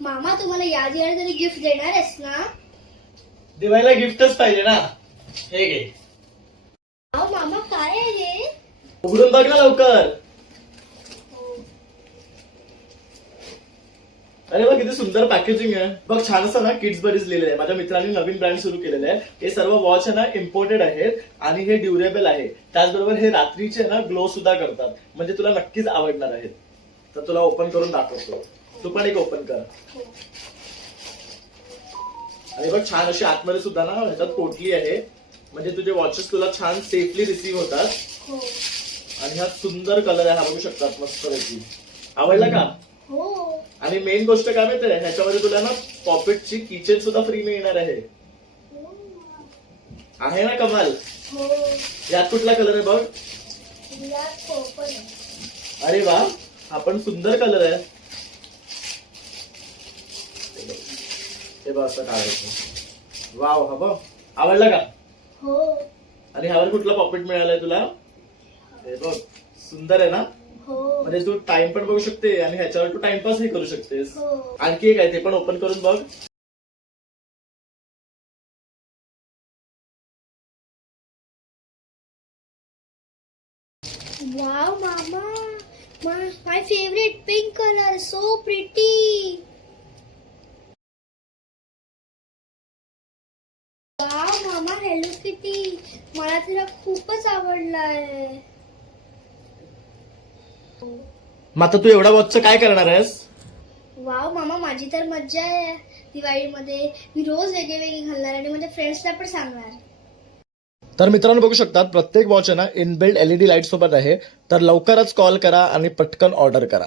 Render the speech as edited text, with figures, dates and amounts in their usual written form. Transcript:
मामा तुम्हाला या दिवाळी तरी गिफ्ट देणार आहेस ना? दिवाळीला गिफ्टच पाहिजे ना. हे घे. अहो मामा काय आहे हे? उघडून बघ ना लवकर. अरे बघ किती सुंदर पॅकेजिंग आहे. बघ छान असं ना किड्स बरीज लिहिलेलं आहे. माझ्या मित्रांनी नवीन ब्रँड सुरू केलेलं आहे. हे सर्व वॉच आहे ना इम्पोर्टेड आहेत आणि हे ड्युरेबल आहे. त्याचबरोबर हे रात्रीचे ना ग्लो सुद्धा करतात. म्हणजे तुला नक्कीच आवडणार आहेत. तर तुला ओपन करून दाखवतो. तू पण एक ओपन कर. आणि बघ छान अशी आतमध्ये सुद्धा ना ह्याच्यात पोटली आहे. म्हणजे तुझे वॉचेस तुला छान सेफली रिसीव्ह होतात. हो आणि हा सुंदर कलर आहे. हा बघू शकतात मस्त पैकी. आवडला का? हो. आणि मेन गोष्ट काय माहिती आहे, ह्याच्यामध्ये तुला ना पॉकेटची किचन सुद्धा फ्री मिळणार आहे. आहे ना कमाल. हो. यात कुठला कलर आहे बघ. यात पर्पल आहे. अरे वा, हा पण सुंदर कलर आहे. हे बघ असं काढायचं. वाव, हा बघ आवडला का? हो. आणि ह्यावर कुठला पॉकेट मिळालाय तुला? हे बघ सुंदर आहे ना. हो. म्हणजे तू टाइम पण बघू शकते आणि ह्याच्यावर तू टाइमपासही करू शकतेस. हो. आणखी एक आहे, ते पण ओपन करून बघ. वाव मामा, my favorite pink color, so pretty. Wow मामा, हेलो किटी मला तुला खूपच आवडलाय. मग आता तू एवढा वॉचचं काय करणार आहेस? वाव मामा, माझी तर मज्जा आहे दिवाळीमध्ये. मी रोज वेगळे वेगळे घालणार आणि माझ्या फ्रेंड्सला पण सांगणार. तर मित्रांनो बघू शकतात प्रत्येक वॉच आहे ना इनबिल्ट LED लाईट सोबत आहे. तर लवकरच कॉल करा आणि पटकन ऑर्डर करा.